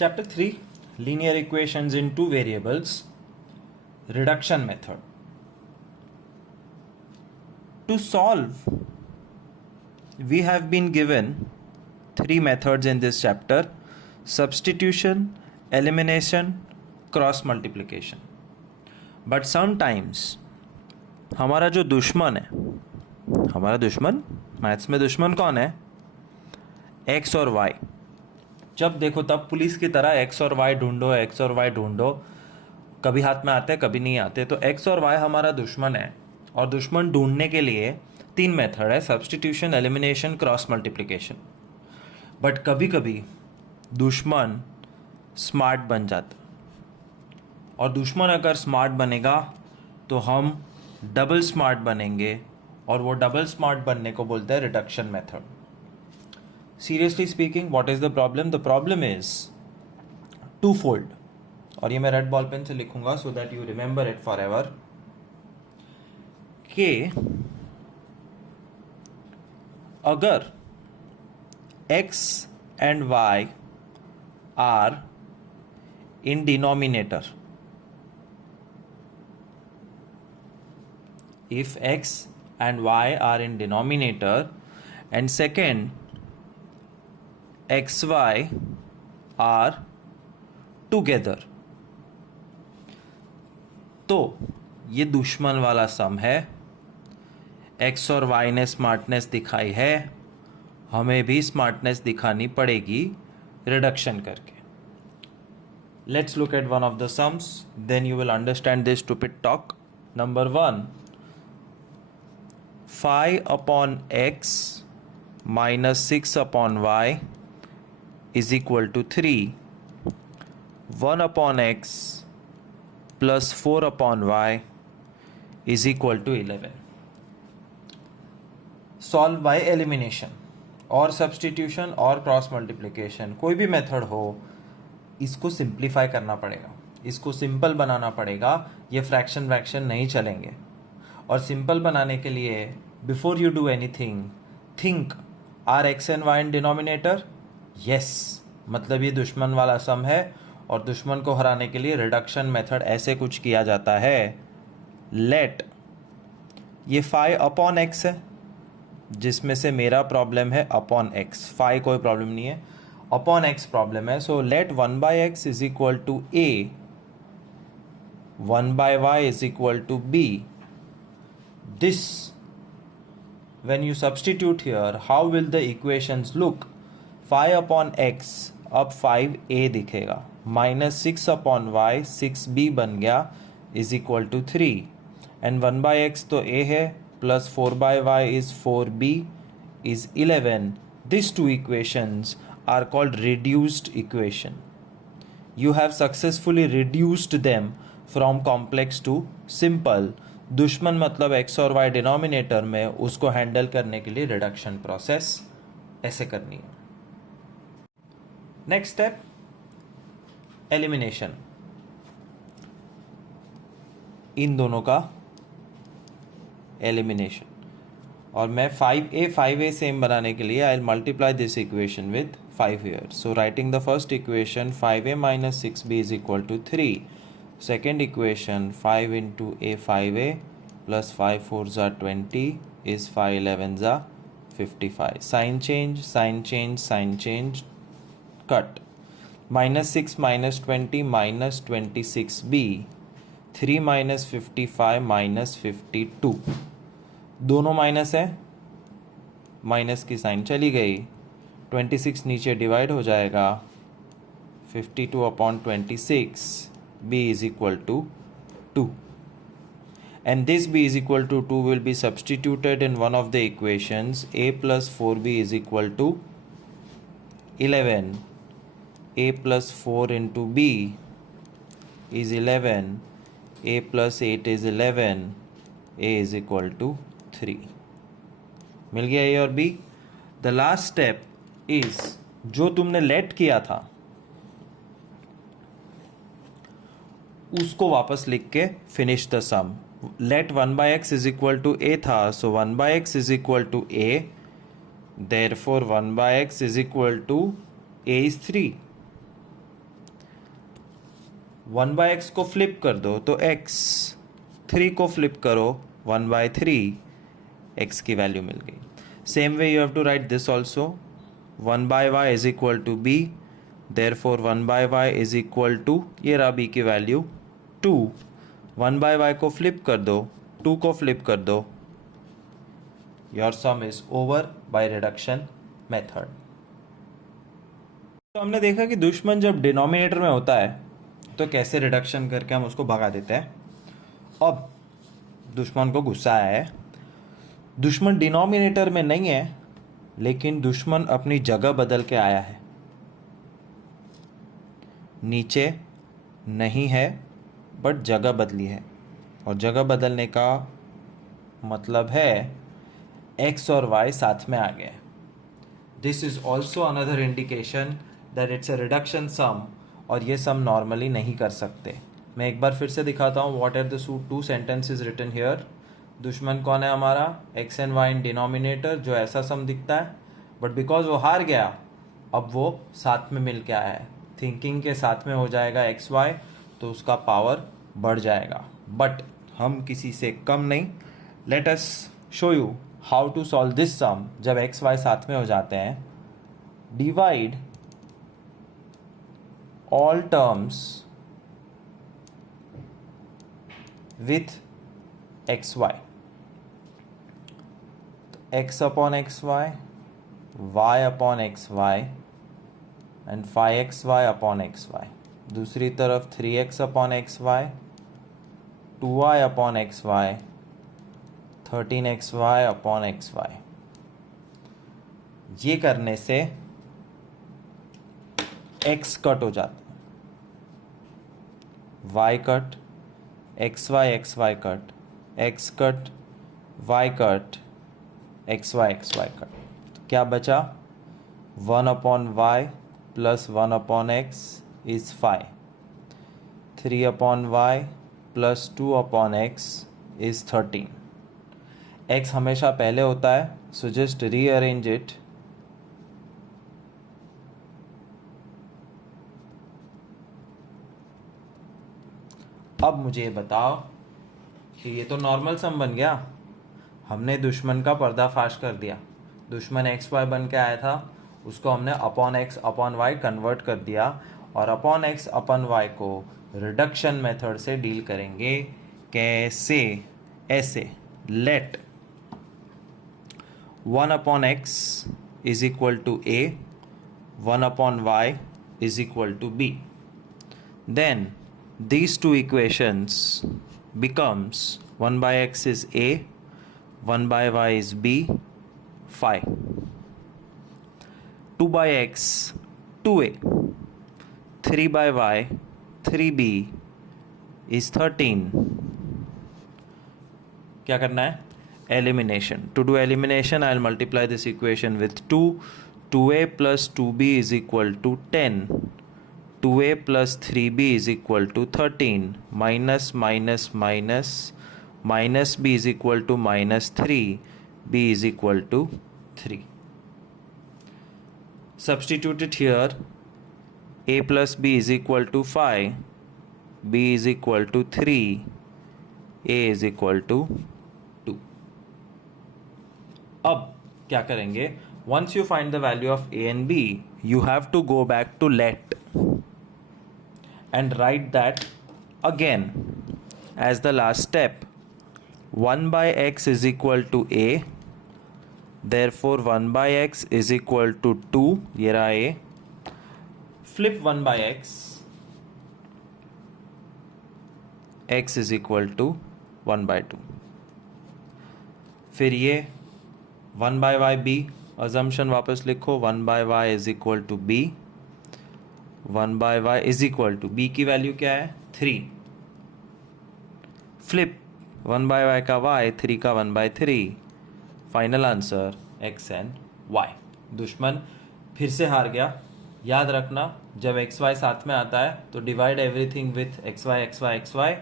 Chapter 3, Linear Equations in Two Variables, Reduction Method. To solve, we have been given three methods in this chapter: substitution, elimination, cross multiplication. But sometimes हमारा जो दुश्मन है, हमारा दुश्मन maths में दुश्मन कौन है? एक्स और वाई. जब देखो तब पुलिस की तरह एक्स और वाई ढूंढो, एक्स और वाई ढूंढो. कभी हाथ में आते कभी नहीं आते. तो एक्स और वाई हमारा दुश्मन है और दुश्मन ढूंढने के लिए तीन मेथड है: substitution, elimination, cross multiplication. But कभी कभी दुश्मन स्मार्ट बन जाता, और दुश्मन अगर स्मार्ट बनेगा तो हम डबल स्मार्ट बनेंगे, और वो डबल स्मार्ट बनने को बोलते हैं reduction method. Seriously speaking, what is the problem? The problem is twofold. और ये मैं रेड बॉल पेन से लिखूंगा so that you remember it forever. कि अगर x and y are in denominator, if x and y are in denominator, and second xy are together, तो ये दुश्मन वाला सम है. x और y ने स्मार्टनेस दिखाई है, हमें भी स्मार्टनेस दिखानी पड़ेगी रिडक्शन करके. Let's look at one of the sums, then you will understand this stupid talk. Number 1, 5 upon x minus 6 upon y is equal to 3. 1 upon x plus 4 upon y is equal to 11. Solve by elimination और substitution और cross multiplication. कोई भी method हो, इसको simplify करना पड़ेगा, इसको simple बनाना पड़ेगा. ये फ्रैक्शन वैक्शन नहीं चलेंगे. और सिंपल बनाने के लिए before you do anything, think are x and y in denominator. Yes, मतलब ये दुश्मन वाला सम है, और दुश्मन को हराने के लिए रिडक्शन मेथड ऐसे कुछ किया जाता है. लेट ये 5 अपॉन एक्स है, जिसमें से मेरा प्रॉब्लम है अपॉन एक्स. 5 कोई प्रॉब्लम नहीं है, अपॉन एक्स प्रॉब्लम है. So let 1 by x is equal to a, 1 by y is equal to b. This, when you substitute here, how will the equations look? 5 upon x, अब 5a दिखेगा, minus 6 upon y, 6b बन गया, is equal to 3. and 1 by x तो a है, plus 4 by y is 4b is 11. These two equations are called reduced equation. You have successfully reduced them from complex to simple. दुश्मन मतलब x और y denominator में, उसको handle करने के लिए रिडक्शन प्रोसेस ऐसे करनी है. Next step, elimination. इन दोनों का एलिमिनेशन. और मैं 5a सेम बनाने के लिए I multiply this equation with 5 here. So writing the first equation, 5a minus 6b is equal to 3. Second equation, 5 into a 5a plus 5 4s are 20 is 5 11s are 55. Sign change, sign change, sign change, cut. Minus 6 minus 20 minus 26b. 3 minus 55 minus 52. दोनों minus है, minus की sign चली गई. 26 नीचे divide हो जाएगा, 52 upon 26. b is equal to 2, and this b is equal to 2 will be substituted in one of the equations. A plus 4b is equal to 11. a plus 4 into b is 11. a plus 8 is 11. a is equal to 3. मिल गया a और b. The last step is जो तुमने late किया था उसको वापस लिख के finish the sum. Let 1 by x is equal to a था, so 1 by x is equal to a. Therefore 1 by x is equal to a is 3. 1/x को फ्लिप कर दो तो x, 3 को फ्लिप करो 1/3, x की वैल्यू मिल गई. Same way you have to write this also. 1/y is equal to b, therefore 1/y is equal to, ये रहा b की वैल्यू 2. 1/y को फ्लिप कर दो, 2 को फ्लिप कर दो, your some is over by reduction method. तो हमने देखा कि दुश्मन जब डिनोमिनेटर में होता है तो कैसे रिडक्शन करके हम उसको भगा देते हैं. अब दुश्मन को गुस्सा आया है, दुश्मन डिनोमिनेटर में नहीं है लेकिन दुश्मन अपनी जगह बदल के आया है. नीचे नहीं है बट जगह बदली है, और जगह बदलने का मतलब है x और y साथ में आ गए. This is also another indication that it's a reduction sum, और ये सम नॉर्मली नहीं कर सकते. मैं एक बार फिर से दिखाता हूँ. What are the two sentences written here. दुश्मन कौन है हमारा, x and y in denominator, जो ऐसा सम दिखता है, बट बिकॉज वो हार गया अब वो साथ में मिल के आया है. थिंकिंग के साथ में हो जाएगा x y, तो उसका पावर बढ़ जाएगा. बट हम किसी से कम नहीं. Let us show you how to solve this sum. जब x y साथ में हो जाते हैं, divide all terms with xy. x upon xy, y upon xy and 5xy upon xy. दूसरी तरफ 3x upon xy, 2y upon xy, 13xy upon xy. ये करने से x कट हो जाता है, y cut, xy cut, x cut, y cut, xy cut. तो क्या बचा, 1 upon y plus 1 upon x is 5, 3 upon y plus 2 upon x is 13. x हमेशा पहले होता है, सो जस्ट रीअरेंज इट. अब मुझे बताओ कि ये तो नॉर्मल सम बन गया. हमने दुश्मन का पर्दाफाश कर दिया. दुश्मन एक्स वाई बन के आया था, उसको हमने upon x upon y convert कर दिया, और अपॉन एक्स अपॉन वाई को रिडक्शन मेथड से डील करेंगे. कैसे, ऐसे. Let 1 upon x is equal to a, 1 upon y is equal to b. Then these two equations becomes 1 by x is a, 1 by y is b, 5. 2 by x 2a, 3 by y 3b is 13. क्या करना है, elimination. To do elimination I'll multiply this equation with 2. 2a plus 2b is equal to 10. 2a plus 3b is equal to 13, minus minus minus, minus b is equal to minus 3, b is equal to 3. Substitute it here. A plus b is equal to 5, b is equal to 3, a is equal to 2. अब क्या करेंगे, once you find the value of a and b, you have to go back to let and write that again as the last step. 1 by x is equal to a, therefore 1 by x is equal to 2. ये रहा a. Flip 1 by x, x is equal to 1 by 2. फिर ये 1 by y b, assumption वापस लिखो. 1 by y is equal to b, 1 by y is equal to b की value क्या है, 3. Flip 1 by y का y, 3 का 1 by 3. Final answer x and y. दुश्मन फिर से हार गया. याद रखना, जब एक्स वाई साथ में आता है तो divide everything with x y,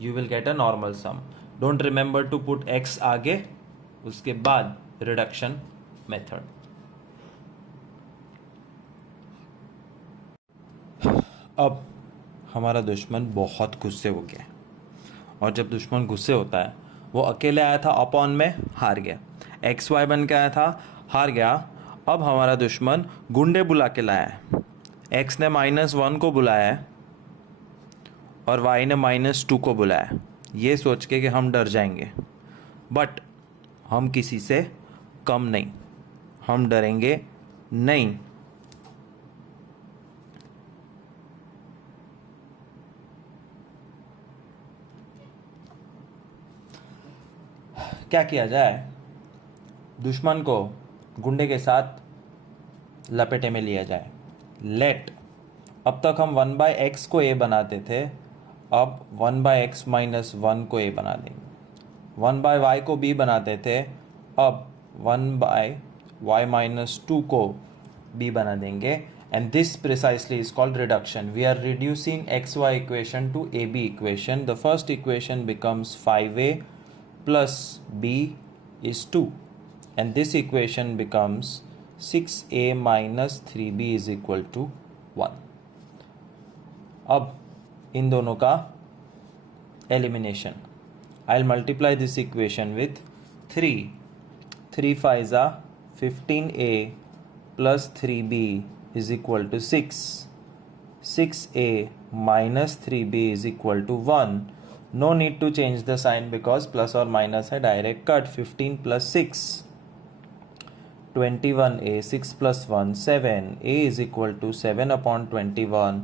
you will get a normal sum. Don't remember to put x आगे, उसके बाद रिडक्शन मेथड. अब हमारा दुश्मन बहुत गुस्से हो गया है। और जब दुश्मन गुस्से होता है, वो अकेले आया था अपॉन में, हार गया। एक्स वाई बन के आया था, हार गया। अब हमारा दुश्मन गुंडे बुला के लाया है। एक्स ने -1 को बुलाया है और वाई ने -2 को बुलाया है, ये सोच के कि हम डर जाएंगे। बट हम किसी से कम नहीं, हम डरेंगे नहीं। क्या किया जाए? दुश्मन को गुंडे के साथ लपेटे में लिया जाए। लेट, अब तक हम 1/x को a बनाते थे, अब 1/x - 1 को a बना देंगे। 1/y को b बनाते थे, अब 1/y - 2 को b बना देंगे। And this precisely is called reduction. We are reducing xy equation to ab equation. The first equation becomes 5a plus b is 2. And this equation becomes 6a minus 3b is equal to 1. अब इन दोनों का elimination. I'll multiply this equation with 3. 3 5s are 15a plus 3b is equal to 6. 6a minus 3b is equal to 1. No need to change the sign because plus or minus है direct cut. 15 plus 6 21a, 6 plus 1 7. A is equal to 7 upon 21.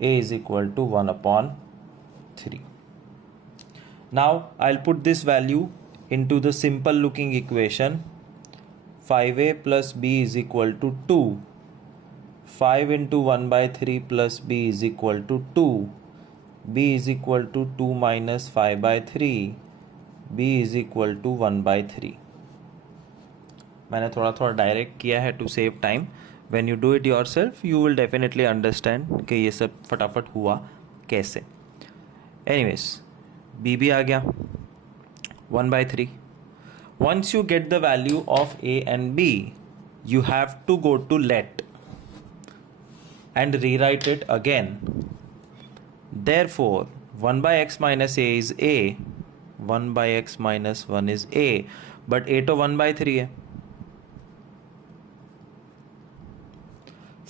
A is equal to 1 upon 3. Now I'll put this value into the simple looking equation. 5a plus b is equal to 2. 5 into 1/3 plus b is equal to 2. b is equal to 2 minus 5/3. b is equal to 1/3. मैंने थोड़ा direct किया है to save time. When you do it yourself you will definitely understand कि ये सब फटाफट हुआ कैसे. एनीवेज, b भी आ गया 1/3. Once you get the value of a and b, you have to go to let and rewrite it again. Therefore, 1/x minus a is a, 1/x minus 1 is a, but a तो 1/3 है.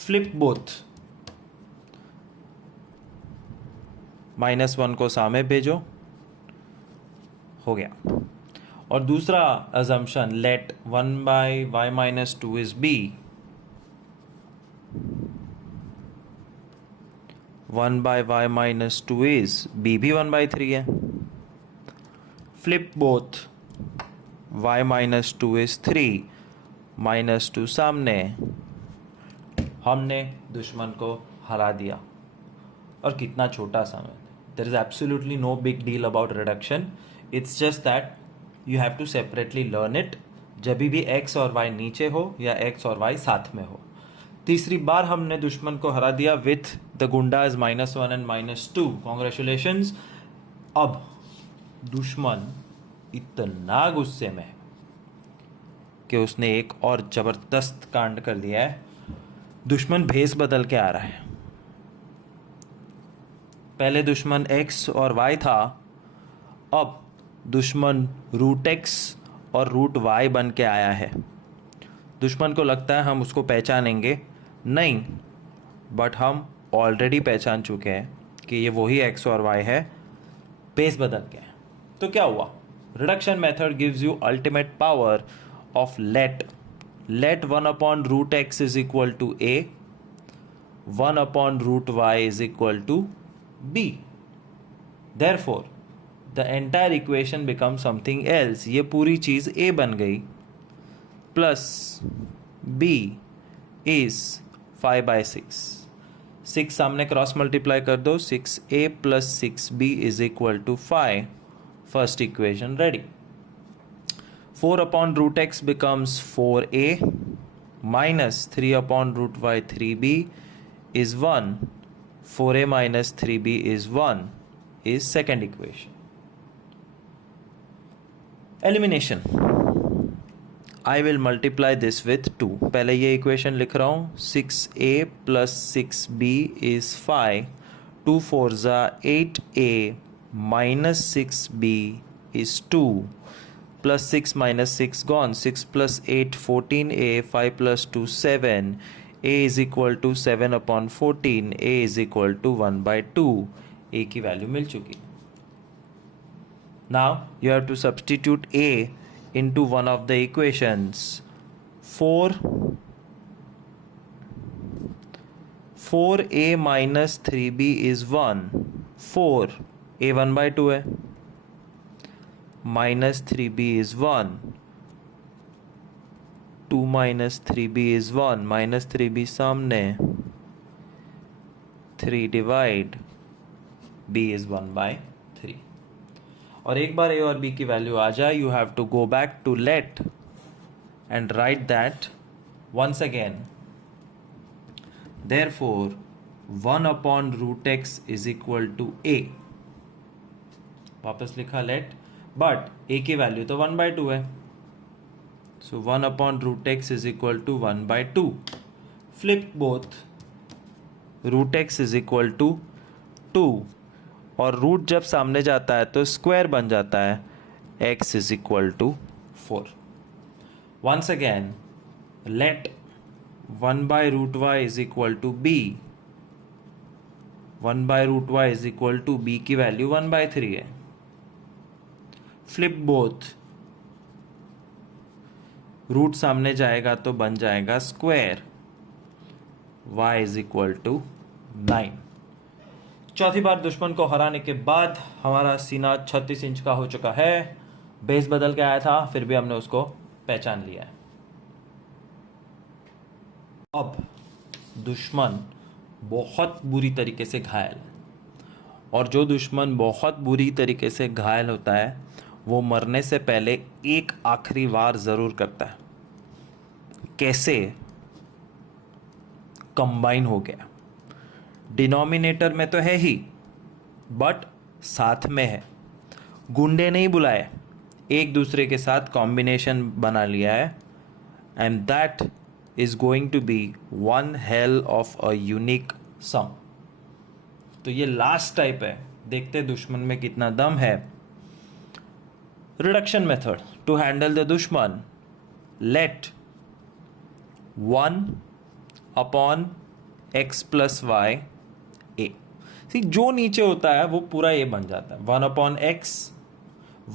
Flip both. -1 को सामने भेजो, हो गया. और दूसरा assumption, let 1/y minus 2 is b. 1/y minus 2 is b भी 1/3 है. Flip both. y minus 2 is 3. -2 सामने. हमने दुश्मन को हरा दिया. और कितना छोटा समय. There is absolutely no big deal about reduction. It's just that you have to separately learn it. जब भी x और y नीचे हो या x और y साथ में हो. तीसरी बार हमने दुश्मन को हरा दिया with the गुंडाज -1 and -2. Congratulations. अब दुश्मन इतना गुस्से में कि उसने एक और जबरदस्त कांड कर दिया है. दुश्मन भेस बदल के आ रहा है. पहले दुश्मन x और y था, अब दुश्मन √x और √y बन के आया है. दुश्मन को लगता है हम उसको पहचानेंगे नहीं, बट हम ऑलरेडी पहचान चुके हैं कि ये वही x और y है, बेस बदल के. तो क्या हुआ? Reduction method gives you ultimate power of let. Let 1 upon √x is equal to a, 1 upon √y is equal to b. Therefore, the entire equation becomes something else. ये पूरी चीज़ a बन गई. Plus b is 5/6. 6 सामने cross multiply कर दो. 6a plus 6b is equal to 5. First equation ready. 4 upon √x becomes 4a minus 3 upon √y 3b is 1. 4a minus 3b is 1 is second equation. Elimination. I will multiply this with 2. पहले ये equation लिख रहा हूँ. 6a plus 6b is 5. 2 4 8a minus 6b is 2 plus 6 minus 6 gone, 6 plus 8 14a, 5 plus 2 7, a is equal to 7 upon 14, a is equal to 1 by 2, a की value मिल चुकी. Now you have to substitute a into one of the equations. 4a minus 3b is 1. 4 a 1 by 2 है, minus 3b is 1. 2 minus 3b is 1. minus 3b सामने, 3 divide, b is 1 by 3. और एक बार a और b की value आ जाए, you have to go back to let and write that once again. Therefore 1 upon root x is equal to a. वापस लिखा let, but a की value तो 1 by 2 है, so 1 upon root x is equal to 1 by 2. Flip both, root x is equal to 2 और root जब सामने जाता है तो स्क्वायर बन जाता है, x is equal to 4. Once again let 1 by root y is equal to b. 1 by root y is equal to b की वैल्यू 1 by 3 है. फ्लिप बोथ, रूट सामने जाएगा तो बन जाएगा square, y is equal to 9. चौथी बार दुश्मन को हराने के बाद हमारा सीना 36 इंच का हो चुका है. बेस बदल के आया था, फिर भी हमने उसको पहचान लिया है. अब दुश्मन बहुत बुरी तरीके से घायल है, और जो दुश्मन बहुत बुरी तरीके से घायल होता है वो मरने से पहले एक आखिरी वार ज़रूर करता है. कैसे? कंबाइन हो गया, डिनोमिनेटर में तो है ही बट साथ में है. गुंडे नहीं बुलाए, एक दूसरे के साथ कॉम्बिनेशन बना लिया है, and that is going to be one hell of a unique sum. तो ये लास्ट टाइप है, देखते दुश्मन में कितना दम है. Reduction method to handle the दुश्मन. Let 1 upon x plus y a. See जो नीचे होता है वो पूरा a बन जाता है. 1 upon x,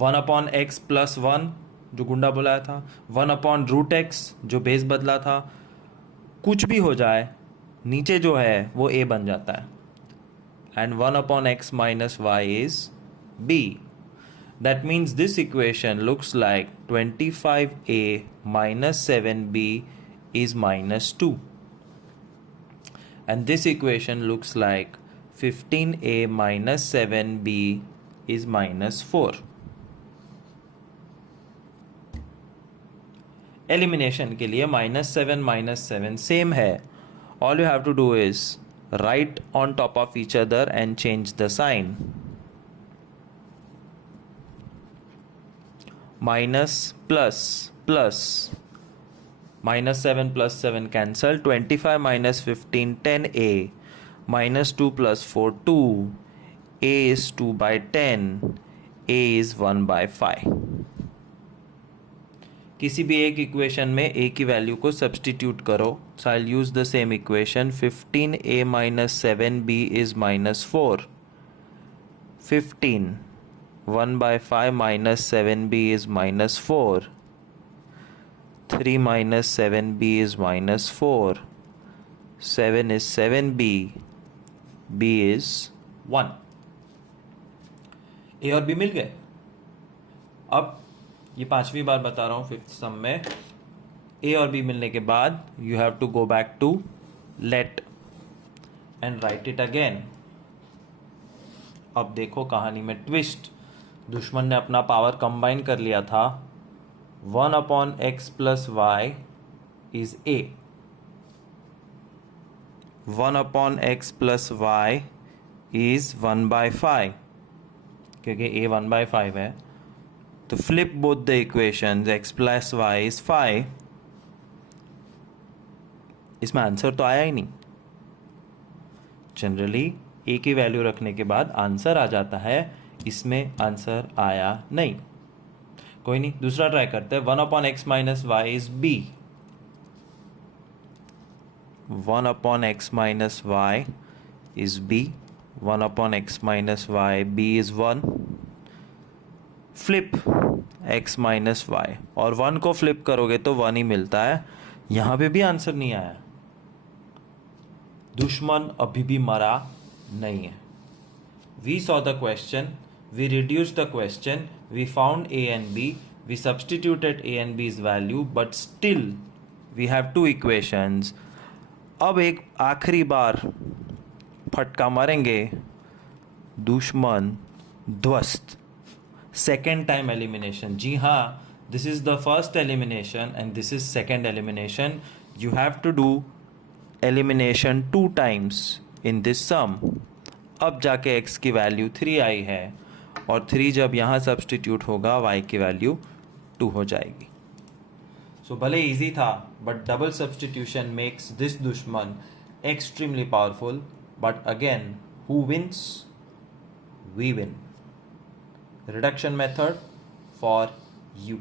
1 upon x plus 1 जो गुंडा बुलाया था, 1 upon root x जो बेस बदला था. कुछ भी हो जाए, नीचे जो है वो a बन जाता है. And 1 upon x minus y is b. That means this equation looks like 25a minus 7b is minus 2. And this equation looks like 15a minus 7b is minus 4. Elimination के लिए -7 सेम है. All you have to do is write on top of each other and change the sign. Minus plus plus, -7 plus 7 cancel. 25 minus 15 10a, -2 plus 4 2, a is 2 by 10, a is 1 by 5. किसी भी एक equation में a की value को substitute करो. So I will use the same equation. 15a minus 7b is minus 4. 15 1 by 5 minus 7b is minus 4. 3 minus 7b is minus 4. 7 is 7b. b is 1. a और b मिल गए. अब ये पांचवी बार बता रहा हूँ फिफ्थ सम में. a और b मिलने के बाद you have to go back to let and write it again. अब देखो कहानी में ट्विस्ट. दुश्मन ने अपना पावर कंबाइन कर लिया था. 1 upon x plus y is a. 1 upon x plus y is 1 by 5, क्योंकि a 1 by 5 है. तो flip both the equations. x plus y is 5. इसमें आंसर तो आया ही नहीं. जनरली ए की वैल्यू रखने के बाद आंसर आ जाता है, इसमें आंसर आया नहीं। कोई नहीं, दूसरा ट्राई करते हैं। 1/x minus y is b, 1/x minus y is b, 1/x minus y, b is 1, flip x minus y, और 1 को फ्लिप करोगे तो 1 ही मिलता है। यहाँ पे भी आंसर नहीं आया, दुश्मन अभी भी मरा नहीं है। We saw the question, we reduced the question, we found a and b, we substituted a and b's value, but still we have two equations. अब एक आखिरी बार फटका मारेंगे, दुश्मन ध्वस्त, सेकेंड टाइम एलिमिनेशन। जी हाँ, this is the first elimination and this is second elimination. You have to do elimination 2 times in this sum. अब जाके x की वैल्यू 3 आई है, और 3 जब यहाँ सब्सटीट्यूट होगा y की वैल्यू 2 हो जाएगी। सो भले इजी था, but double substitution makes this दुश्मन extremely powerful. But again, who wins? We win. Reduction method for you.